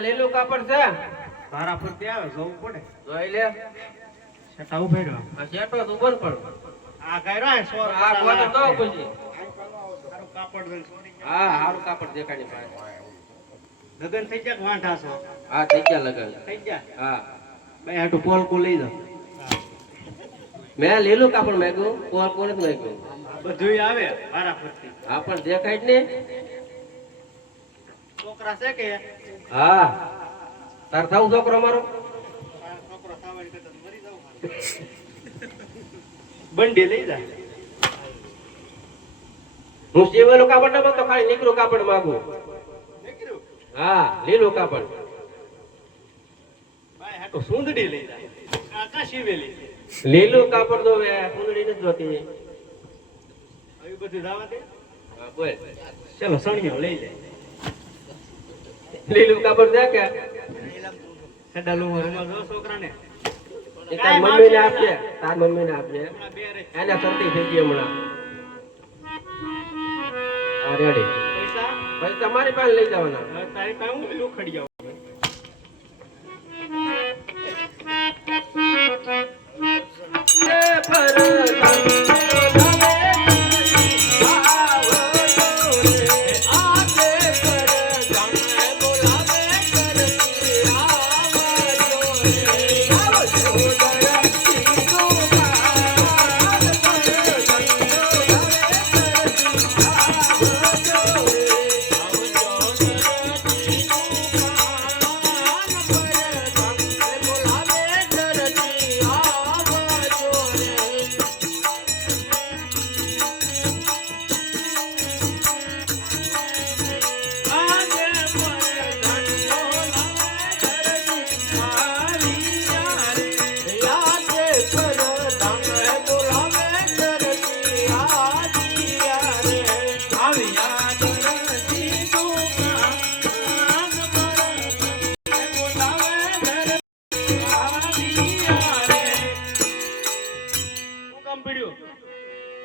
લીલું કાપડ છે તારા પર ત્યાં જવું પડે જોઈ લે સેટા ઉભેડો આ સેટો તું બંધ પડ આ કર્યો સો આ કોતો તો પછી તારું કાપડ દે હા હારું કાપડ દેખાડી પાસે લગન થઈ જાય વાંઢા છો હા થઈ ગયા લગન થઈ જાય હા બે હાટુ પોલ કો લઈ જાવ મેં લીલું કાપડ માંગ્યું કોણ કોને જ માંગ્યું બધુંય આવે તારા પરથી હા પણ દેખાય જ ને છોકરા છે કે હા તાર થાવ છોકરો મારો છોકરો સાવડી કરતા મરી જાવ બંડી લઈ જા હું સીવેલું કાપડ ન તો ખાલી નીકળું કાપડ માંગુ નીકળ્યું હા લીલું કાપડ ભાઈ હાટુ સુંદડી લઈ જા આ કા શીવેલી લીલું કાપડ તો કુંદડી નથી જોતી આવી બધી દાવા દે હા બોલ ચલો સણિયો લઈ લે લીલું કાપડ દે કે સેડાલું રમવા દો છોકરાને એ તાર મમ્મીને આપજે તાર મમ્મીને આપજે એને શરતી થઈ ગઈ હમણાં હા રેડી પૈસા પૈસા મારી પાસે લઈ જવાના તારી પાસે હું પેલું ખડી જાવ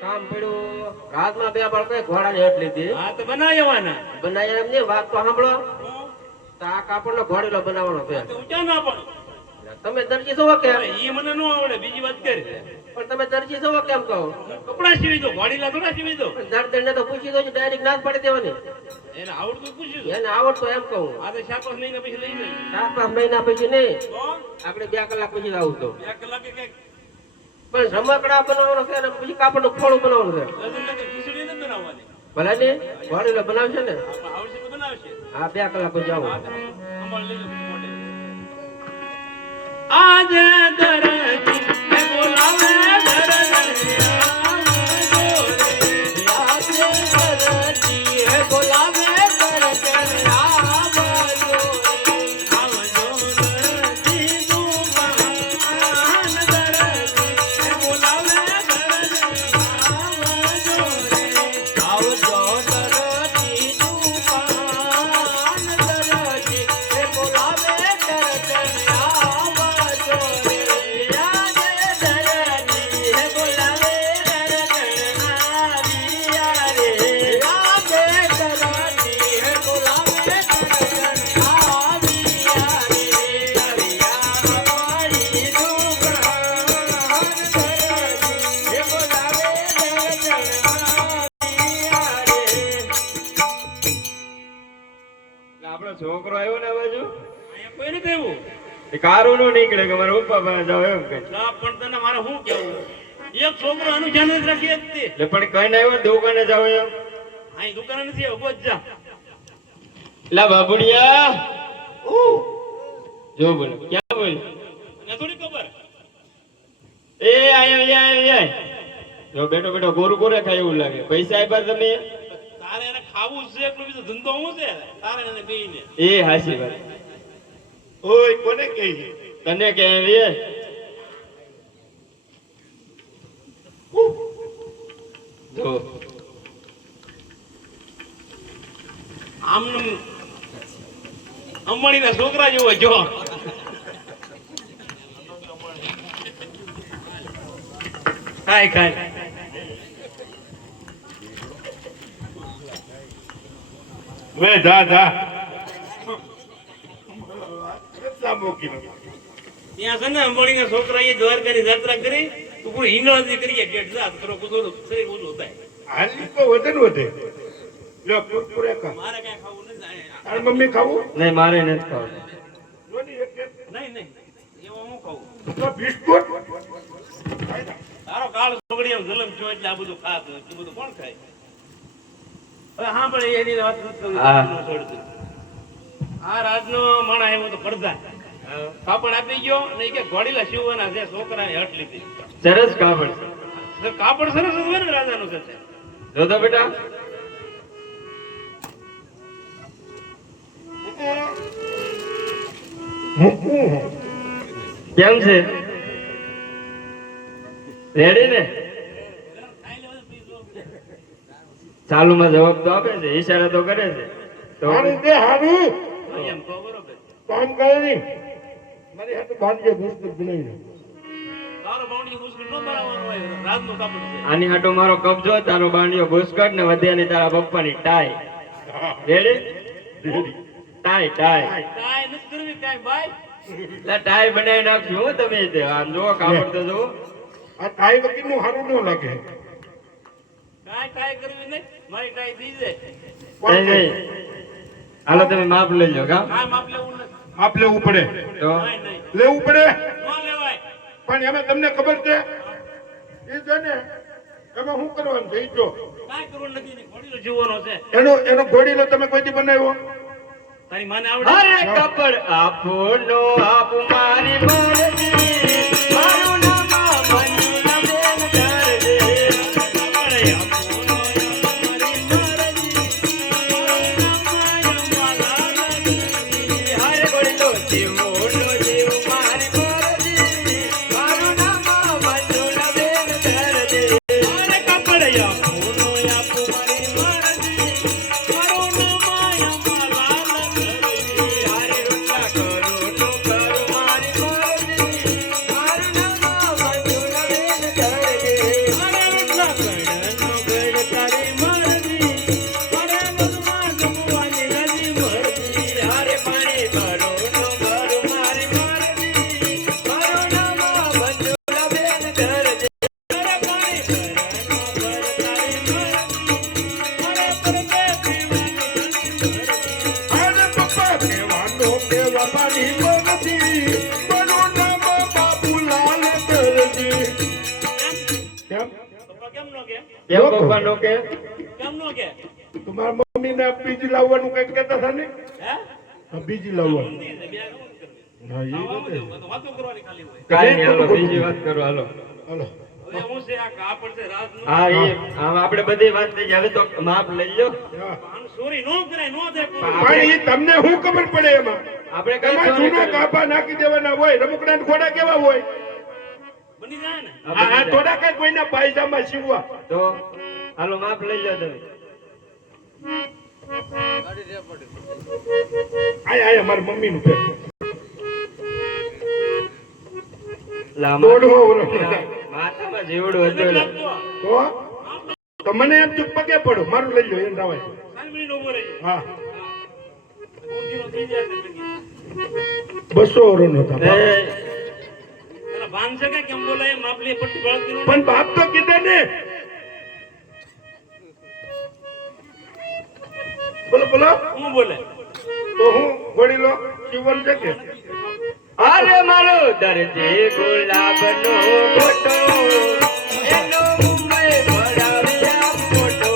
કામ પડ્યું રાતમાં બે બાળકોએ ઘોડાની હટ લીધી હા તો બનાવવાના બનાવ્યા એમ નહીં વાત તો સાંભળો તો આ કાપડનો ઘોડેલો બનાવવાનો છે તો ઊંચા ના પડો તમે દરજી છો કેમ ઈ મને ન આવડે બીજી વાત કરી પણ તમે દરજી છો કેમ કહો કપડા સીવી દો ઘોડીલા થોડા સીવી દો દર્દ તો પૂછી દો ડાયરેક્ટ ના જ પાડી દેવાની એને આવડતું પૂછ્યું એને આવડતો એમ કહું આ તો 4-5 મહિના પછી લઈ લઈ 4-5 મહિના પછી નહીં તો આપણે 2 કલાક પછી જ આવું તો 1 કલાકે કઈક પણ રમકડા બનાવવાનો છે અને પછી કાપડનું ખોળું બનાવવાનું છે ખીચડી નથી બનાવવાની ભલે ને ઘોડેલો બનાવશે ને આવડશે તો બનાવશે હા 2 કલાક પછી આવું અમારે લઈ લો મોઢે આજે દરજી બોલાવે દરજી છોકરો આવ્યો ને બાજુ અહીંયા કોઈ નથી આવ્યું કારું નો નીકળે કે મારા પપ્પા જાવ એમ કે ના પણ તને મારે શું કેવું એક છોકરો આનું ધ્યાન નથી રાખી શકતી એટલે પણ કઈ ના આવ્યો દુકાને જાવ એમ અહીં દુકાને નથી આવ્યો બસ જા લા બાબુડિયા જો બોલ ક્યાં બોલ મને થોડી ખબર એ આય જો બેટો બેટો ગોરું ગોરે ખાય એવું લાગે પૈસા આપ્યા તમે તારે એને ખાવું છે એટલો બીજો ધંધો હું છે તારે એને બેઈને એ હાસી વાત ઓય કોને કહી તને કે રે જો આમ અંબાણીના છોકરા જેવો જો ખાય ખાય વે જા જા સામોકી ત્યાં છે ને અંબાણીના છોકરા એ દ્વારકાની યાત્રા કરી તો કોઈ હિંગળાજી કરીએ ગેટ જા કરો કુછો શરીર ઓછું થાય હાલી તો વજન વધે લો કુરકુરે કા મારે કઈ ખાવું નથી તાર મમ્મી ખાવું નહીં મારે નથી ખાવું જોની એક નહીં નહીં એવો હું ખાવું તો બિસ્કુટ તારો કાળ છોકરી એમ જલમ છો એટલે આ બધું ખાત એટલું બધું કોણ ખાય હવે હા પણ એની વાત નથી કરું હા. છોડતું આ રાજનો માણા એવો તો પડદા કાપડ આપી ગયો અને ઈ કે ઘોડીલા શિવવાના છે છોકરાની હટ લીધી સરસ કાપડ છે. તો કાપડ સરસ જ હોય ને રાજાનું છે તે. જો તો બેટા કેમ છે રેડી ને ચાલુમાં જવાબ તો આપે છે ઈશારા તો કરે છે તો હારું દે હારું એમ કહો બરોબર કામ કરે ની મારી હાથે બાંધજે બિસ્કુટ બનાવી તારો બાવડી મુશ્કેલ ન બરાબર હોય રાજનું કાપડ છે આની હાટો મારો કબજો તારો બાંડિયો બુસ્કટ ને વધ્યાની તારા પપ્પાની ટાઈ રેડી ટાઈ ટાઈ કાંઈ નથી કરવી કાંઈ બાય લા ટાઈ બનાવી નાખ્યું હો તમે તે આમ જો કાપડ તો જો આ કાઈ વગર નું હારું ન લાગે કાંઈ કાંઈ કરવી નહીં મારી કાંઈ થઈ જાય નહીં નહીં હાલો તમે માપ લઈ લો કા કાંઈ માપ લેવું નથી આપ લેવું પડે તો કાંઈ નહીં લેવું પડે ન લેવાય પણ એમાં તમને ખબર છે એ છે ને એમાં શું કરવાનું છે ઈ જો કાંઈ કરવું નથી ને ઘોડીલો જીવવાનો છે એનો ઘોડીલો તમે કોઈ દી બનાવ્યો તારી માને આવડે અરે કપડ આપો નો આપ મારી મોરજી મારું નામ મંજુલા બેન કરજે કપડે આપો મારી મરજી હારે બોલો જીવો નો જીવ મારી મોરજી મારું નામ મંજુલા બેન કરજે અરે કપડે આપો મારી મરજી મારું નામ માલા હારે રૂપા કરો તો કરો મારી મોરજી મારું નામ મંજુલા બેન કરજે હારે પાણી ભરો નો ભરો મારી મોરજી મારું નામ મંજુલા બેન કરજે અરે પપ્પા કહેવાનો કેવા પાણી બોલતી મારું નામ બાબુલાલ દરજી કેમ કેમ નો કે કેમ પપ્પા નો કે કેમ નો કે તમારા મમ્મીને બીજી લાવવાનું કઈક કહેતા હતા ને હે હા, બીજી લાવવાનું બે હા એ આવું રીતે. તો વાતો કરવાની ખાલી હોય કાઈ નહીં હાલો બીજી વાત કરો હાલો હાલો હવે હું છે આ કાપડ છે રાજનું હા એ આમ આપણે બધી વાત થઈ ગઈ હવે તો માપ લઈ લો હા. આનું ચોરી નો કરાય નો થાય પણ એ તમને શું ખબર પડે એમાં આપણે કઈ એમાં ચોરી જૂના કરી? કાપા નાખી દેવાના હોય રમકડા ઘોડા કેવા હોય બની જાય ને આ આ બધી થોડા કઈ કોઈના પાયજામાં સીવવા તો હાલો માપ લઈ લો તમે આયા મારી મમ્મીનું પેટ લા દોઢો વર્ષ માથામાં જીવડું હતું એટલે. તો મને એમ ચૂપ પગે પડો મારું લઈ લો એમ રાવાય 5 મિનિટ ઉભો રહી હા ઊંધીનો થઈ જાય છે ભેગી. 200 વર્ષનો હતા એ, એના ભાન છે કે કેમ બોલાય માપલી પટ્ટી બળતી નો પણ બાપ તો કીધે ને બોલો બોલો હું બોલે તો હું વળી લો જીવન છે કે અરે મારો દરજી ગુલાબનો ફોટો એનો મુંબઈ ભરાવ્યા ફોટો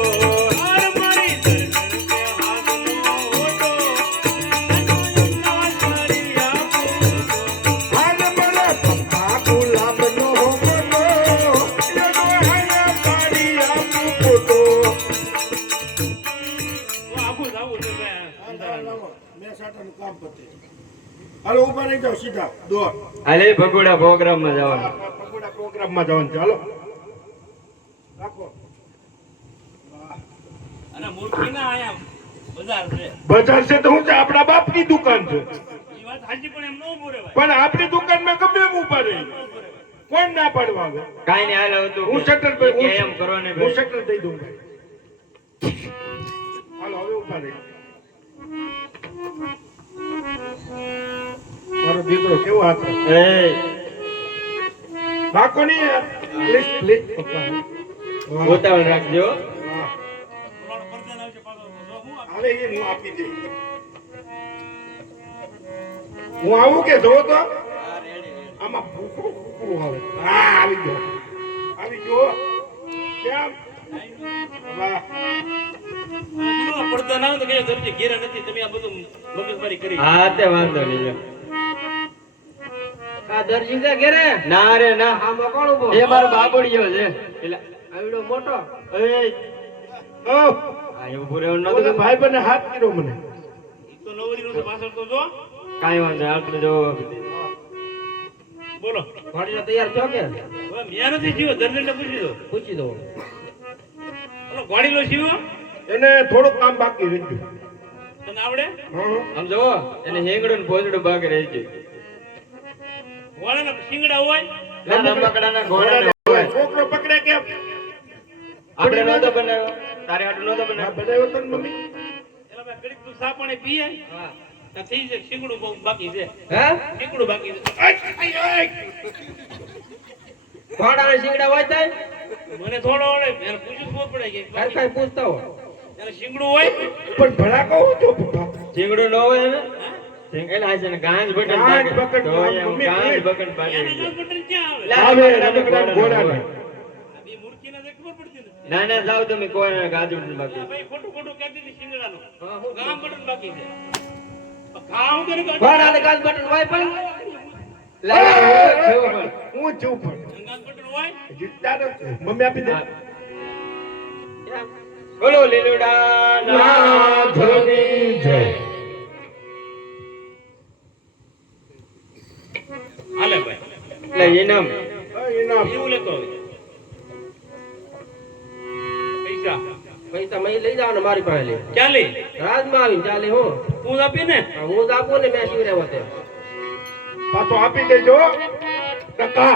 આર મારી દર્શન કે હાથનો ઓટો એનો નાચ કરી આપો હાલ મારા પપ્પા ગુલાબનો ફોટો એનો હાયા પાડી આપું ફોટો આબુ જાવું છે અંધારાનું. હાલો ઉભા રહી જાઓ સીધા દોર હાલે ભગોડા પ્રોગ્રામમાં જવાનું પગોડા પ્રોગ્રામમાં જવાનું છે હાલો રાખો અને મૂર્ખી ના આયા બજાર છે બજાર છે તો હું છે આપણા બાપની દુકાન છે એ વાત સાચી પણ એમ ન ઉભો રહેવાય પણ આપણી દુકાનમાં ગમે એમ ઉભા રહી કોણ ના પાડવા આવે કાઈ નહીં હાલ હવે તું હું કે. શટર એ કે એમ કરો ને હું શટર દઈ દઉં હાલો હવે ઉભા રહી મારો દીકરો કેવો હાથ એ બાકો નહીં પ્લીઝ પ્લીઝ પપ્પા વાહ. ઉતાવળ રાખજો વાહ. તમારો પરદાન આવશે પાછો જો હું આપું. હવે એ હું આપી દઈ હું આવું કે જો તો આમાં ભૂખું ભૂખું આવે હા આવી ગયો કેમ વાહ. તમારો પરદાન આવે તો કે દરજી ઘેરા નથી તમે આ બધું મગજમારી કરી હા તે વાંધો નહીં લ્યો. આ દરજી છે ઘેરે ના રે ના આમાં કોણ ઉભો એ મારો બાબુડિયો છે એટલે આવડો મોટો એ ઓ આ એવું પૂરે નતું ઓલા ભાઈ બને હાથ કર્યો મને ઈ તો નવરીનું છે પાછળ તો જો કાઈ વાંધો નહીં, આપણે જો બોલો ઘોડીનો તૈયાર છો કે હવે મેં નથી જીવો દર્દીને પૂછી દો પૂછી દો બોલો ઘોડીલો જીવો એને થોડુંક કામ બાકી રહી ગયું તને આવડે હા આમ જો એને હેંગડું ને ભોજડું બાકી રહી ગયું ઘોડાના શિંગડા હોય નાના પકડાના ઘોડાના હોય. છોકરો પકડે કેમ આપણે નહોતો બનાવ્યો તારે હાટું નહોતો હા બનાવ્યો બનાવ્યો તો ને મમ્મી એલા ભાઈ ઘડીક તું સા પાણી પીએ હા. તો થઈ જાય શિંગડું બહુ બાકી છે હે શિંગડું બાકી છે ઘોડાના શિંગડા હોય તાય મને થોડો આવડે એને પૂછ્યું ખબર પડે કે કાઈ કાઈ પૂછતા હો એને શિંગડું હોય પણ ભલા કહું તો પપ્પા ચીંગડું ન હોય ને એટલે આ છે ને ગાંજ બટન ગાંજ ભાગે. બટન તો ભાગે. એમ ગાંજ બટન ભાગે. એના ગાલ બટન ક્યાં આવે લા, આવે રમકડાના રમકડા ઘોડાના. આ બે મૂર્ખીના જે ખબર પડતી નથી ના ના જાવ તમે કોઈ ગાંજ બટન બાકી આ ભાઈ ખોટું ખોટું કહેતી હતી શિંગડાનું હા, હું ગામ બટન બાકી છે ઘા હું કરી ઘોડાને કાચ બટન હોય પણ લા, હું છું પણ. હું છું પણ ગામ બટન હોય જીતતા નથી મમ્મી આપી દે બોલો લીલુડા નાથની જય હાલે ભાઈ એટલે ઇનામ ઇનામ એવું લેતો હોય પૈસા પૈસા મેં લઈ જાવ ને મારી પાસે લઈ ચાલી રાજમાં આવીને ચાલે હું હું આપી ને હું જ આપું ને મેં શિવરે હોતે પાછો આપી દેજો ટકા